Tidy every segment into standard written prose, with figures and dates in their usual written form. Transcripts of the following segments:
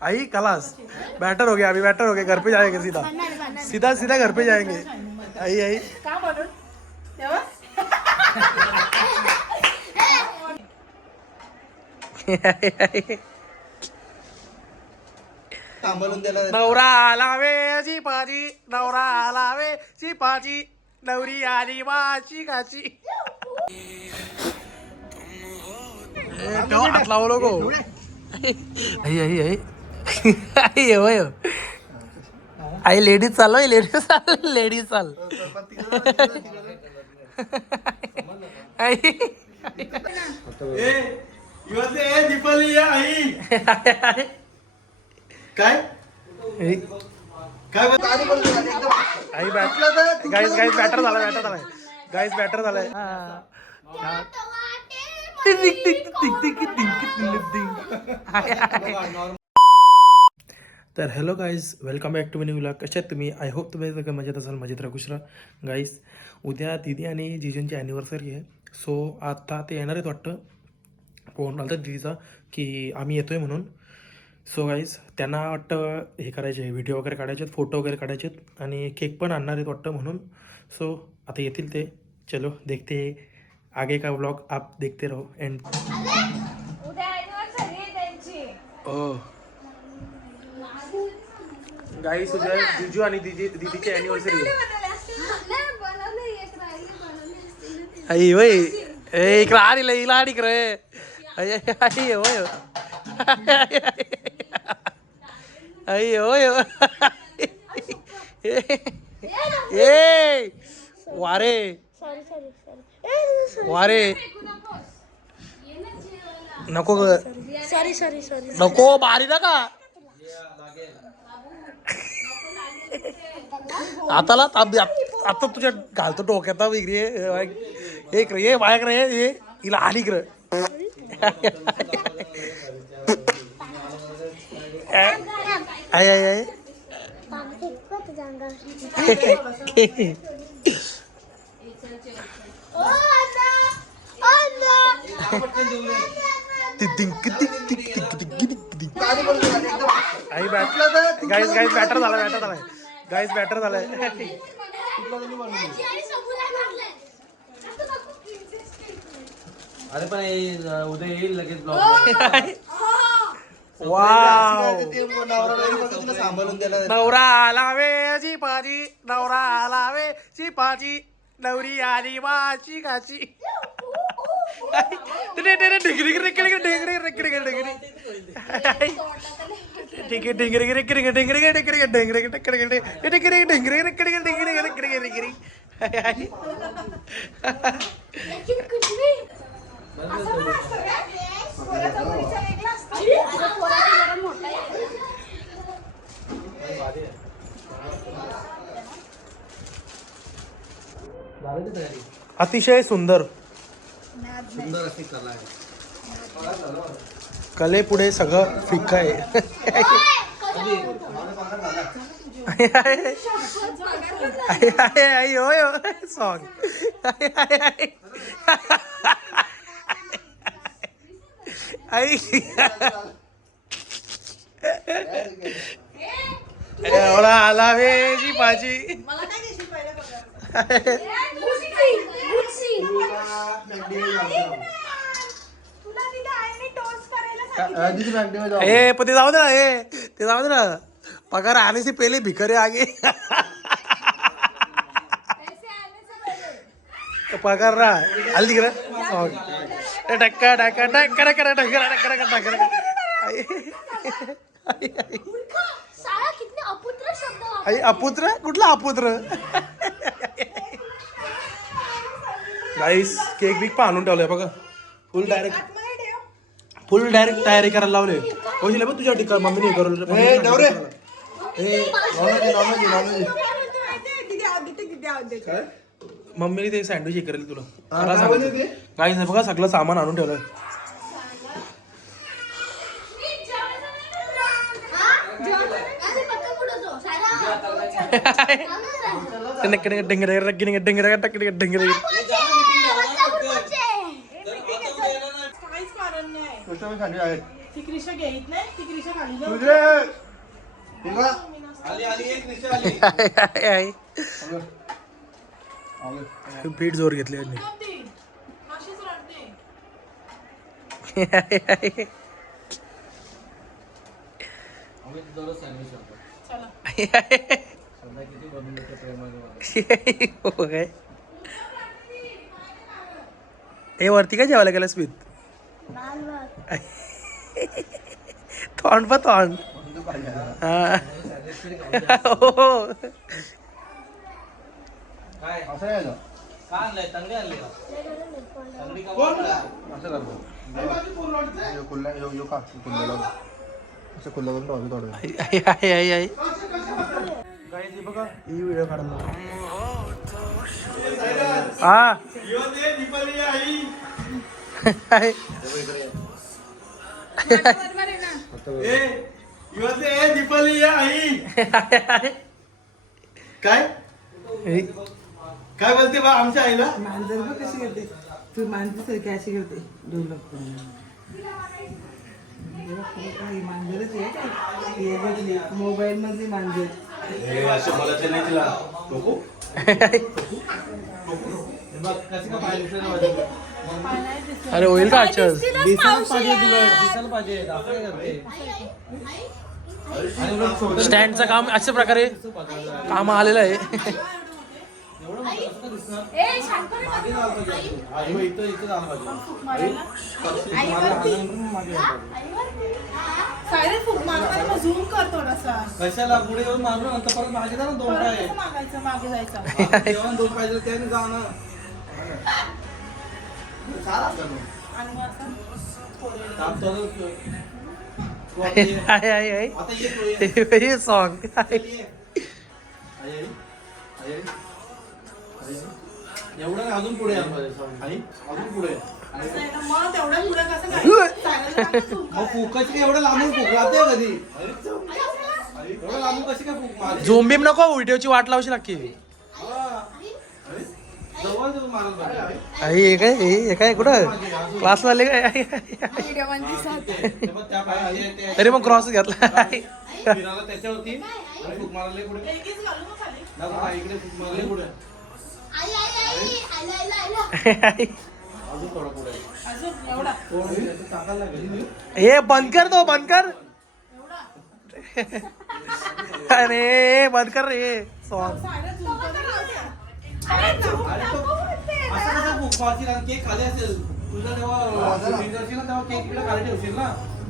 आई class batter हो गया, अभी batter हो गया, घर पे जाएंगे सीधा सीधा सीधा घर पे जाएंगे। आई आई का म्हणून तेव्हा नवरा आलावे चिपाची, नवरा आलावे चिपाची, नवरी आली वाची काची। हात लावू नको। आई आई आई आई होय आई लेडीज चाल, लेडीज चाल, लेडीज चाल। आई दीपाली आई काय काय आई गाईस गाईस बॅटर झाला, बॅटर झालाय गाईस, बॅटर झालाय। तर hello guys, welcome back to me new vlog. कशा आहेत तुम्ही? आय होप तुम्ही सगळं मजेत असाल, मजेत राहा, खुश राहा। गाईज उद्या दीदी आणि जिजूंची ॲनिव्हर्सरी आहे, सो आता ते येणार आहेत वाटतं। फोन आला तर दीदीचा की आम्ही येतोय म्हणून। सो गाईज त्यांना वाटतं हे करायचे, व्हिडिओ वगैरे काढायचे, फोटो वगैरे काढायचे आणि केक पण आणणार आहेत वाटतं म्हणून। सो आता येतील ते, चलो देखते आगे का व्लॉग आप देखते रहो एंड। ओ गाईस उद्या जिजू आणि दीदीची ॲनिव्हर्सरी आहे। आई वय ए इकडे आली इकडे रे। आई आई होय आई होय ए वारे वारे नको ग, सॉरी सॉरी सॉरी नको बारी ना का आताला आता तुझ्या घालतो डोक्यात वेगळी एक रे बायक रे ये हिला आली कर। आय आय आय आई गाईस गाईस बॅटर झाला, बॅटर झालाय गाईस, बॅटर झालाय। अरे पण उद्या येईल लगेच ब्लॉग। वाव सांभाळून द्यायला नवरा आलावे चिपाची, नवरा आलावे चिपाची, नवरी आली वाची काची। अतिशय सुंदर सुंदर अशी कला आहे। कलेपुढे सगळं फिक्क आहे। आई होय सॉंग आई एवढा आला वेजी पाजी। ए पण ते जाऊ दे ना, ते जाऊ दे ना, पगार आने से पहले भिखरे आगे। पगार ना हल्दी कर टक्का टक्का टक्का टक्का टक्का टक्का टक्का। आई अपुत्र कुठला अपुत्र? गाईस केक बिक पण आणून ठेवलाय बघा, फुल डायरेक्ट तयारी करायला लावले। होईल बघ तुझ्या ठिकाण मम्मीने करून मम्मीने ते सँडविच हे करेल तुला। गाईस बघा सगळं सामान आणून ठेवलंय। ती क्रिशा घेत नाही ती क्रिशा खाली जाऊ. आली आली एक रिक्षा आली पीठ जोर घेतले यांनी. जाऊ ती. अशीच रडते. आम्ही दररोज सँडविच खातो चला. सध्या किती बनवून देतो प्रेमाने मला. हो काय हे वरती काय जेवायला गेला स्मित तोंड पा तोंड हा. हो. काय असं आहे का? का आणलंय तंगडी आणली का तंगडी का आणला? असं करतो असं खुल्ला करून ठेवायचं थोडं आई बघा ही व्हिडिओ काढला हा आई. काय काय बोलते बा आमच्या आईला मांजर बघ कशी करते तू मांजर सारखी अशी करते डेव्हलप मांजरच आहे मोबाईल मध्ये मांजर असं बोलायचं नाही तिला नको बघ कशी का पाहिजे अरे होईल का आजच्याच दिसायला पाहिजे तुला दिसायला पाहिजे असं काय करते आणि उलट छोटं स्टँडचं काम अशा प्रकारे काम आलेलं आहे. एवढं मोठं कसं काय दिसणार? मागे जायला पाहिजे. आई मग इथं जायला पाहिजे. मला आल्यानंतर मागे जायला पाहिजे. सायरन फुक मारताना मग झूम कर थोडासा. कशाला पुढे येऊन मारलो नंतर परत मागे जा ना दोन परत पाय कसं मागायचं मागे जायचं. जेवण दोन पाहिजे त्याने जा ना आणि मग असं थोडं. थांबतो तू आता ये. आता ये तू ये. हे सॉन्ग चल ये. आई, आई. आई, आई. आई. एवढं नाही, अजून पुढे यायला पाहिजे. आई अजून पुढे असं आहे ना, मग तेवढ्या पुढे कसं काय? सायरनला कसं zoom मग फुकाची काय एवढं लांबून फुक लागते कधी एवढं लांबून कशी काय फुक मारते? झोंबीम नको व्हिडिओची वाट लावशी लागते. हा. जवळ जाऊन मारायला पाहिजे. आई हे काय कुठं क्लास वाले काय ते बघ त्या पायाखाली आहे ते. अरे मग क्रॉस घेतला. फिरायला त्याच्यावरती आणि फुक मारले पुढे लेगीच घालू मग खाली. दाखव हा, इकडे फुक मारले पुढे अजून थोडं पुढे अजून एवढा टाकायला लागेल हे बंद कर तो बंद कर. एवढा अरे बंद कर रे सॉन्ग. सायरन zoom कर ना. अरे नको, अरे तो- नको बोलते. असं कसं फुक मारशील आणि केक खाली असेल तुझा जेव्हा shooting करशील ना तेव्हा केक इकडे खाली ठेवशील ना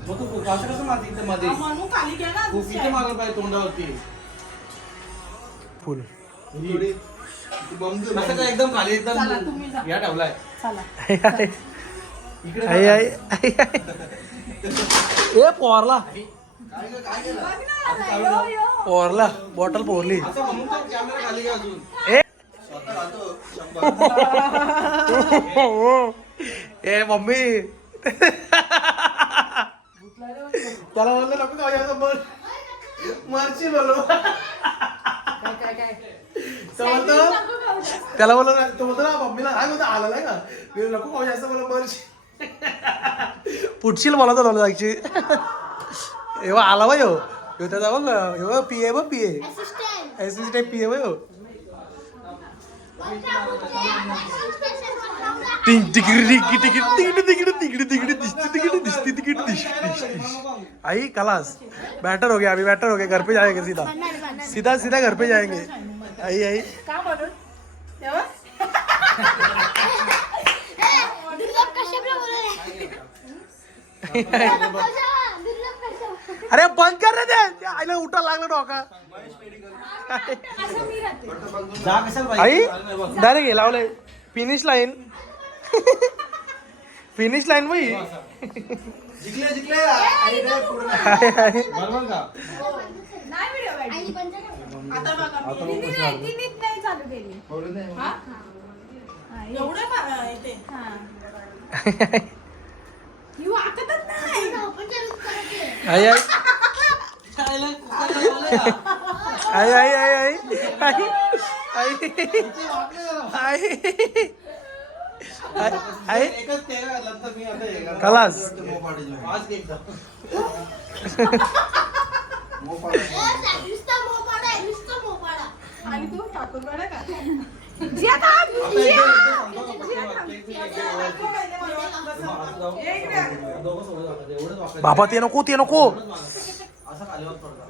मग तू फुक असं कसं मारशील इथे मध्ये म्हणून खाली घे ना. फुक इथे मारायला पाहिजे तोंडावरती फुल असं काय एकदम खाली चला, तुम्ही जा. एकदम या ठेवलाय चला. इकडे आई आई ए पोरला पोरला बॉटल पोरली. असं म्हणून तर कॅमेरा खाली घ्या अजून ए स्वतः घालतो 100 ए मम्मी त्याला म्हणलं नको जाऊ याचं मर मरशील बोललो. त्याला बोललो तो बोलतो ना मम्मीला काय बोलतो आला नाही का मी नको खाऊ असं मला मरशील पुटशील मला तर जायची. एव्हा आला बा यो त्याचा बघ एव्हा पीए बघ पीए असिस्टंट पीए बघ आई कलास बैटर हो गया अभी बैटर हो गया घर पे जाएंगे सीधा सीधा सीधा घर पे जाएंगे. आई आई का म्हणून तेव्हा अरे बंद कर रे ते आईला उठा लागलं डोका. जा कशाला आई पाहिजे डायरेक्ट हे लावलंय फिनिश लाईन फिनिश लाईन बाई. जिंकले जिंकले आई रे, पुढे नाही. हाय, हाय. बरोबर का नाही व्हिडिओ काढली. आता बघा मी नाही चालू केली. हा? एवढं का येते यू आकतच नाही. आई आई खायला कुकर लावलंय का? आई आई आई आई आई आई ते वाटलं जरा. आई आहे एकच ते नंतर मी आता हे करणार. खलास. आज केक आणि तू ठाकूरवाडा का जिया थांब, जिया. बाबा ते नको ते नको असं खालीवर पडला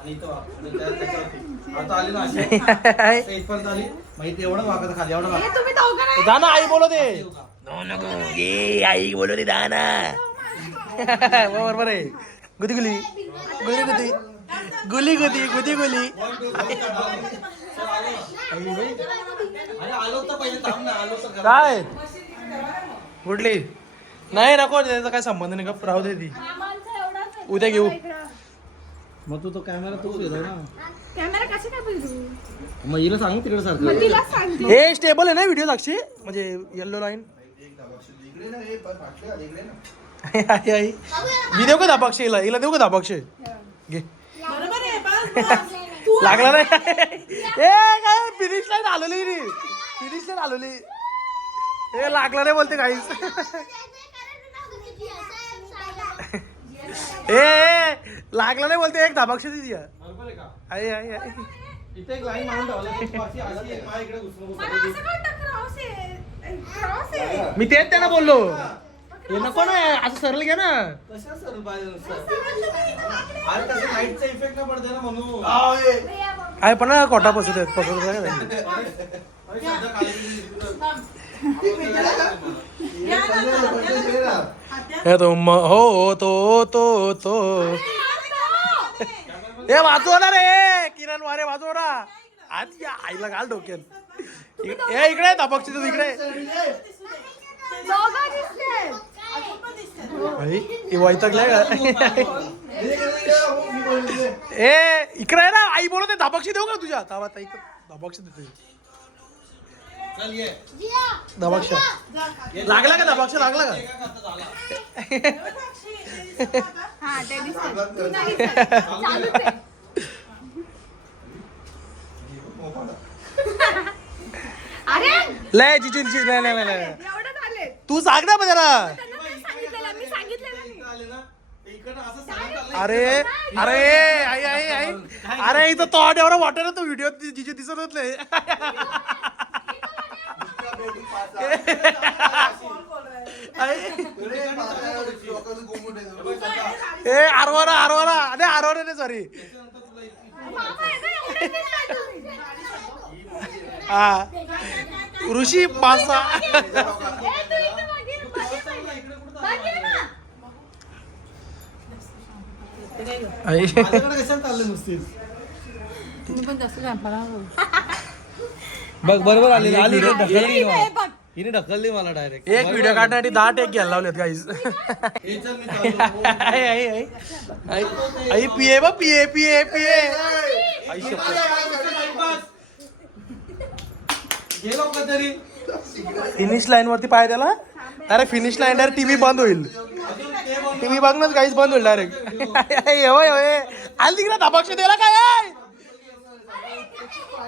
आणि इथं वाक. आणि त्याच्यावरती आता आली ना अशी. असं इथपर्यंत आली मग इथे एवढं वाकत खाली एवढं वाकत. हे तुम्ही दोघं नाही. जा ना आई बोलव दे येऊ का? ये आई बोलव दे जा ना बरोबर आहे गुदी गुली गुली गुदी गुली गुदी गुदी गुली अरे आलो तर पहिले थांब ना आलो तर काय कुठली नाही नको त्याचा काय संबंध नाही का राहू दे ती उद्या घेऊ मग तू तो कॅमेरा तू फिरव ना कॅमेरा कशी काय फिरू? मग हिला सांग तिकडे सारखं मग तिला सांगते. हे स्टेबल आहे ना व्हिडिओ साक्षी म्हणजे येल्लो लाईन आई आई मी देऊ का दाबाक्षे हिला देऊ का दाबाक्षे घे बरोबर आहे, बस, बस. तू लागला नाही ए काय फिनिश लाईन आलेली रे फिनिश लाईन आलेली ए लागला नाही बोलते काहीच ए लागला नाही बोलते एक दाबाक्षे दिया बरोबर आहे का आई आई आई इथे एक लाईन मारून ठेवला अशी अशी एक माझ्या इकडे घुसणं मला असं वाटतं क्रॉस आहे, क्रॉस आहे. मी तेच त्यांना बोललो हे नको ना असं सरळ घ्या ना कशा सर पाहिजे नुसतं अरे तसं लाईटचा इफेक्ट ना पडते ना म्हणून आहे पण कोटा पसत पसत अरे शब्द खाली हे तो हो तो हे वाचव ना रे किरण वारे वाचव ना आज या आईला घाल डोक्यात ए इकडे दाबक्षी तू इकडे दोघं दिसते. अजून पण दिसते. आई वैतागलाय का ए इकडे आहे ना आई बोलत दाबक्षी देऊ का तुझ्या तावात आई दाबक्षी देते चल ये दाबक्ष लागला का दाबक्ष लागला का हा, ते दिसते. तू नाही दिसत. चालूच आहे. अरे लय जिची नाही एवढं झाले. तू सांग ना जरा त्यांना तेच सांगितलेलं, मी सांगितलेलं नाही. आले ना ते इकडनं असं सरळ चाललंय. अरे अरे आई आई आई अरे इथं तोंड एवढा वाटत ना तो व्हिडिओ जिचे दिसतच नाही ए आरवारा आरवारा अरे आरवारा नाही सॉरी बाबा, हे काय एवढं दिसतंय तू? हा ऋषी पासा ए, तू इथं बघील, बघील ना. आई माझ्याकडे कशाला चाललंय नुसतीच बघ बरोबर आली आली हे बघ. हिने ढकलली मला डायरेक्ट एक व्हिडिओ काढण्यासाठी 10 टेक घ्यायला लावलेत गाईज आई आई आई आई आई पिये बा पिये पिये पिये आई गेलो का तरी फिनिश लाईन वरती पाय त्याला अरे फिनिश लाईन डायरेक्ट टीव्ही बंद होईल टीव्ही बघणंच काहीच बंद होईल डायरेक्ट आली तिकडे दाबाक्षे द्यायला काय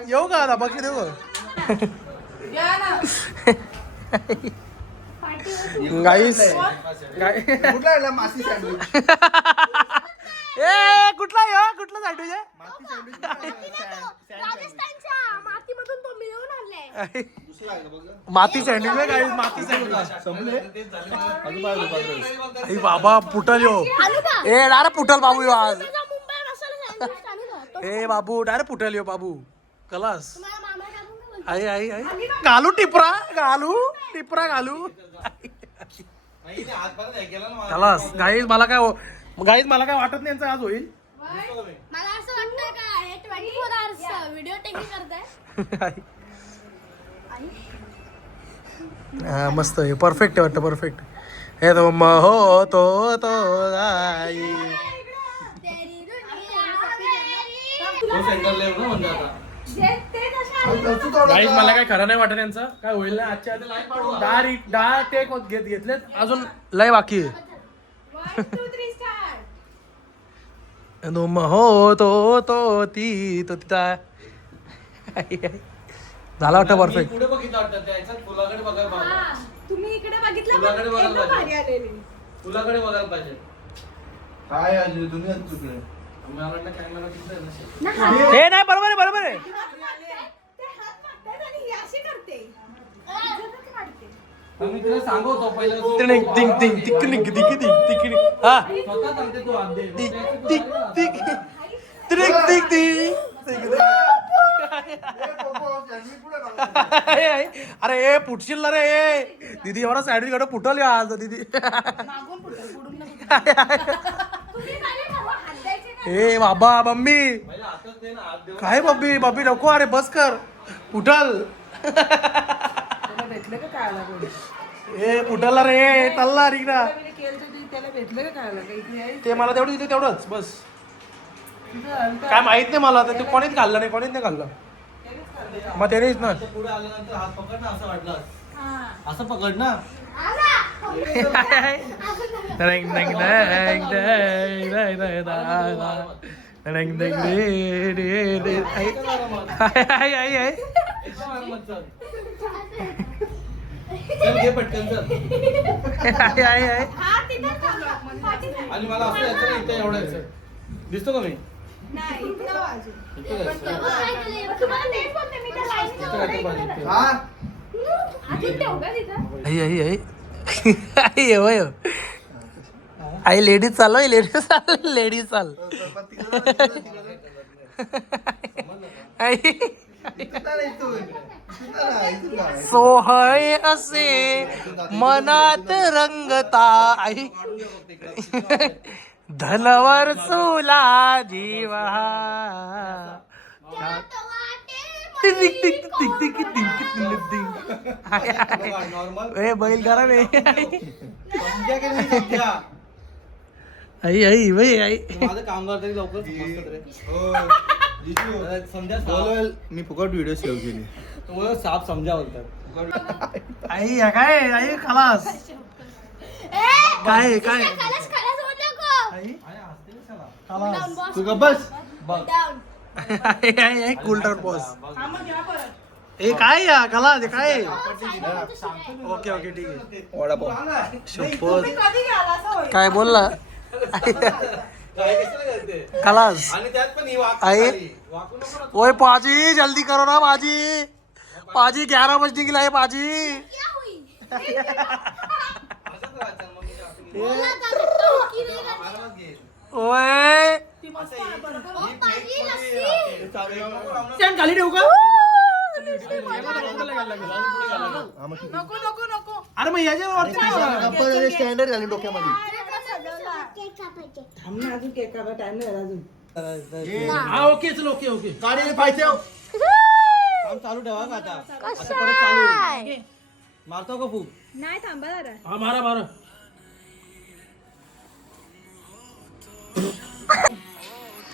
येऊ का दाबाक्षे देऊ का या ना. गाईस कुठला मासी सँडविच ए कुठला कुठला सँडविच आहे राजस्थानच्या मातीमधून तो मिळवून आणलाय. माती सँडविच आहे गाईस माती सँडविच आई बाबा पुटल यो आणू का? ए डायरेक्ट पुटल बाबू यो आज तुझा मुंबई मसाला सँडविच आणू का? तो ए बाबू डायरेक्ट पुटल यो बाबू कलास तुम्हाला मामा टाकून का बोलतो? आई आई आई घालू टिपरा घालू कलास गाईज मला काय वाटत नाही यांचं आज होईल मला असं वाटतं का हे 24 hours व्हिडिओ टेकिंग करताय. हा मस्त आहे परफेक्ट आहे वाटतं परफेक्ट हे तो म हो तो आई तेरी दुनिया सेंटर लेव ना म्हणजे आता ते कशा गाईज मला काय खरं नाही वाटत यांचं काय होईल ना आजच्या 10 टेक घेतलेत अजून लय बाकी आहे 1 2 3 स्टार्ट. तो म हो तो ती तो तिथं आई, आई. झाला वाटतं परफेक्ट पुढे बघितलं वाटतं त्याच्यात फुलाकडे बघायला बघितलं तुलाकडे पण बघायला एकदम पाहिजे. भारी आलेली. तुलाकडे बघायला पाहिजे. काय आज दुनिया चुकले मला वाटलं कॅमेरा तिथं आहे ना शेत. ना हात- हे नाही बरोबर आहे बरोबर आहे ते हात मागतात आणि ही अशी करते. इज्जतच वाटते. मग मी तुला सांगतो पहिलं तू- तिकडे तिक तिक तिकडे तिकडे तिकडे हा स्वतः सांगते तू आधी. Tick tick tick tick tick tick अरे ए फुटशील ना रे ए दीदी एवढा सँडविच कडे फुटल आज दीदी मागून पुढे, पुढून नको. तुम्ही पहिले ठरवा, हात द्यायचे का? ए बाबा मम्मी पहिलं हातच दे ना, हात देऊ. काय बब्बी बब्बी नको अरे बस कर फुटल त्याला भेटलं का खायला कोणी? ए फुटल रे चालला इकडा त्याला केलं तर त्याला भेटलं का खायला काही इकडे आहे? ते मला तेवढं तिथे तेवढंच बस तुझं अंतर काय माहित नाही मला तर ते कोणीच खाल्लं नाही कोणीच नाही खाल्लं मग त्यानेच ना आता पुढे आल्यानंतर हात पकड ना असं वाटलं हा. असं पकड ना. एकदम आरामात चल. चल घे पटकन चल. हा, तिथं थांबा. पाठीत आहे. आणि मला असं यायचं नाही, इथे एवढं यायचं. दिसतो का मी? नाही, इथं वाजू. इथे जायचं. तुम्हाला तेच बोलते मी, त्या लाईनीत इथे काय ते पाहिजे इथे. हा अजून ठेवू का तिथं? आई लेडीज चालू आहे लेडीज चाल आई सोहळे असे मनात रंगता आई धनवर चुला जीवा नॉर्मल ए बैल करा रे समजा की नाही समजा? आई आई बाई आई तू माझं काम करतो की लवकर मस्त रे. समजा साप. बोलवेल मी फुकट व्हिडिओ सेव्ह केली तुम्हाला साप समजा बोलतात. आई या काय आई खलास काय काय आई खलास तू गप्प बस बघ. आई आई आई कूल डाऊन बॉस हा, मग घ्या परत. ए काय या खलास काय ओके ओके ठीक आहे वडापाव शपथ तुम्ही कधी घ्याल असं होईल. काय बोलला काय कशाला करते? खलास आणि त्यात पण ही वाकून आई? खाली. वाकू नको ना. ओए पाजी जल्दी करो ना पाजी पाजी 11 बजने की लाए पाजी असंच राहायचं मग मी असं आरामात घे. ओए ती मस्त आहे, बरोबर. ही plate मध्ये राहते. चावी- स्टँड खाली ठेवू का नको नको नको. अरे मग याच्यावरती नाही होणार. स्टँडर्ड झाली डोक्यामध्ये अरे, पण सजवला. थांब ना अजून केक कापा टाइम नाही झाला अजून हा ओके चल ओके ओके गाडी पाहिजे काम चालू ठेवा का आता? आता परत चालू होईल. मारतो का फूक? नाही थांबा जरा. हा मारा मारा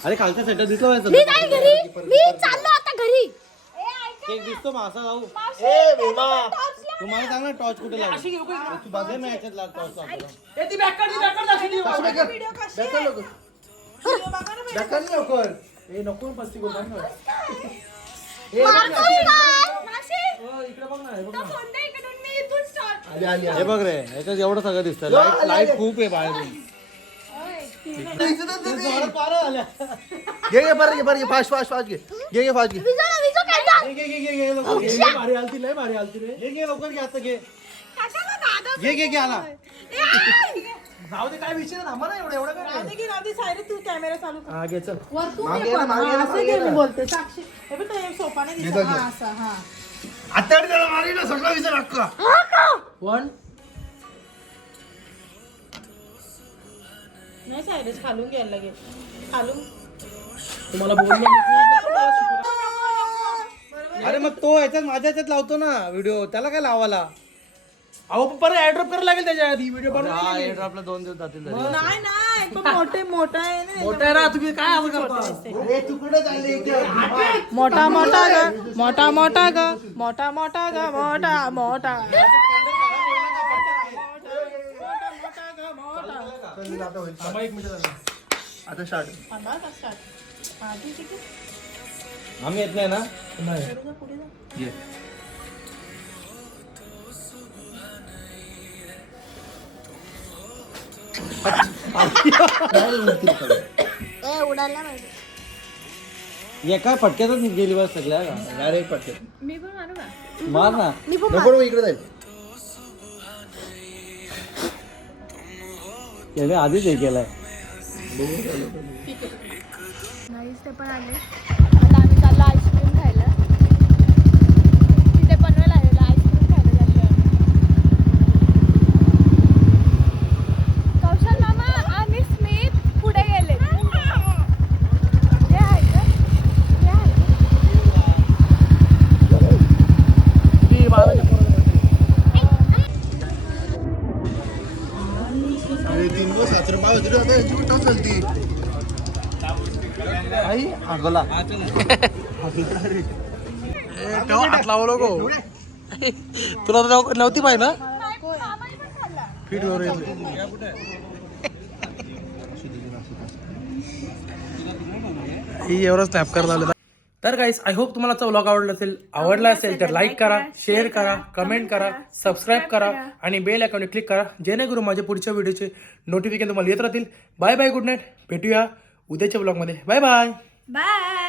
अरे खालचा सेटअप दिसला पाहिजे. मी काय घरी मी चाललो आता घरी केक दिसतो मासा जाऊ. ए भीमा तू मला सांग ना टॉर्च कुठे लावली? तू बघ ना याच्यात लाव टॉर्च आपल्याला. ए ती बॅकअप दाखवली व्हिडिओ कशी आहे? व्हिडिओ बघा ना व्हिडिओ. ढकल लवकर ए नको पस्ती गो बंद माशी, इकडे बघ ना हे बघ तो फोन दे इकडून, मी इथून start. आली आली हे बघ रे याच्यात एवढं सगळं दिसतं. यो, लाईट आले, लाईट आले. खूप आहे बाहेरून. पारं आल्या. घे बरं घे फास्ट फास्ट फास्ट घे फास्ट घे विजो ना विजो खेळता घे लवकर घे. लय भारी आलती लय भारी आलती रे घे लवकर घे आता घे. कशाला दादा? घे आला. जाऊ दे काय विषय नाही, थांबा ना एवढं एवढं काय राहू दे की राहू दे, सायरी तू कॅमेरा चालू कर. हा घे चल वरतून मागे ये ना, पण. मागे हा, ना, असं मागे घे ना. मी बोलते साक्षी. हे बघ तो सोपाने दिसत. घे. हा, असं, हा. आता त्याला मारीला सगळं विचार अक्का 1 नाही सायरीच खालून घ्यायला लागेल. खालून. तुम्हाला बोललो मी खूप. अरे मग तो याच्यात माझ्या याच्यात लावतो ना व्हिडिओ, त्याला काय लावाला? अहो पण परत ऍड्रॉप करायला लागेल त्याच्या आधी व्हिडिओ हा बनवा आपला 2 दिवस जातील तरी. नाही नाही तो मोठा आहे ना. मोठा आहे ना तुम्ही काय असं करता अरे तू कुठे चालली मोठा मोठा ग मोठा मोठा ग मोठा मोठा ग मोठा मोठा थांबा एक मिनिट झालं. आता स्टार्ट आम्ही येत नाही ना. नाही ये. ए उडायला पाहिजे. एका फटक्यातच गेली बस सगळ्या डायरेक्ट फटक्यात मी पण मारू का मार ना. मी पण नको इकडे जाईल. याने आधीच हे केलाय. नाहीच ते पण आले. आता आम्ही चाललो आईस्क्रीम खायला. तिथे पनवेल आलेला आईस्क्रीम खायला चाललो. कौशल मामा आणि स्मित पुढे गेले. हे आहे का? हे आहे अरे 3 दिवस 7 रुपये होती रे, आता यांची कुठं चालती. आई आगोला हात लावू नको. तुला तर नव्हती पाहिजे ना फिट वर एवढं स्नॅप करायला आलेला. तर गाईस आय होप तुम्हाला व्लॉग आवडला असेल तर लाईक करा, शेअर करा, कमेंट करा, सबस्क्राईब करा आणि बेल आयकॉन क्लिक करा जेणेकरून माझ्या पुढच्या व्हिडिओचे नोटिफिकेशन तुम्हाला येत राहतील. Bye bye, good night. भेटूया उद्याच्या व्लॉगमध्ये. Bye bye. बाय.